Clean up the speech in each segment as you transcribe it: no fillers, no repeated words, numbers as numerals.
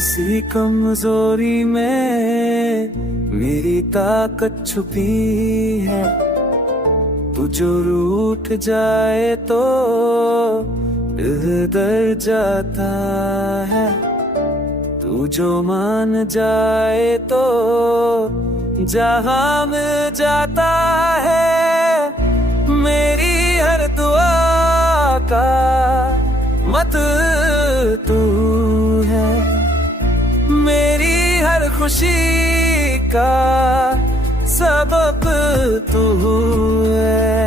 सी कमजोरी में मेरी ताकत छुपी है। तू जो रूठ जाए तो डर जाता है, तू जो मान जाए तो जहां मिल जाता है। मेरी हर दुआ का मत तू है, मेरी हर खुशी का सबब तू है।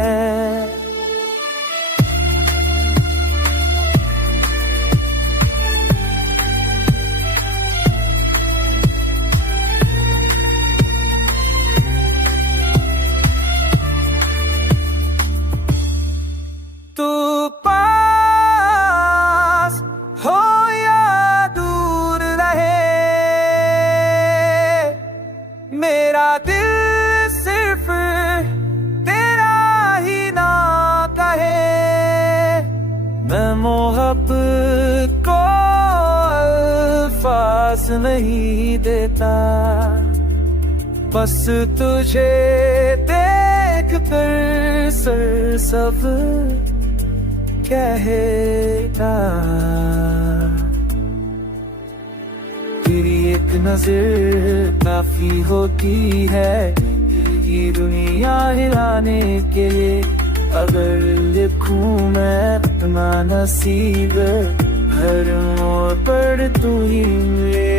तू पास हो या दूर रहे, मेरा दिल सिर्फ तेरा ही ना कहे। मैं मोहब्बत को अल्फाज नहीं देता, बस तुझे देख कर सर सब कहता। तेरी एक नजर काफी होती है ये दुनिया हिलाने के लिए। अगर लिखूं मैं अपना नसीब, हर मोड़ पर तू ही मिले।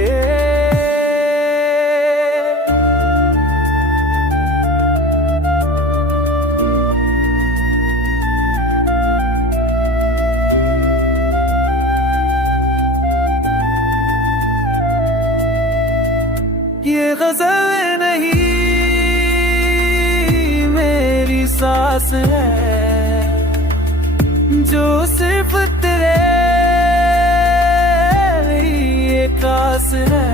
ये गज़ल नहीं मेरी सांस है, जो सिर्फ तेरे लिए खास है।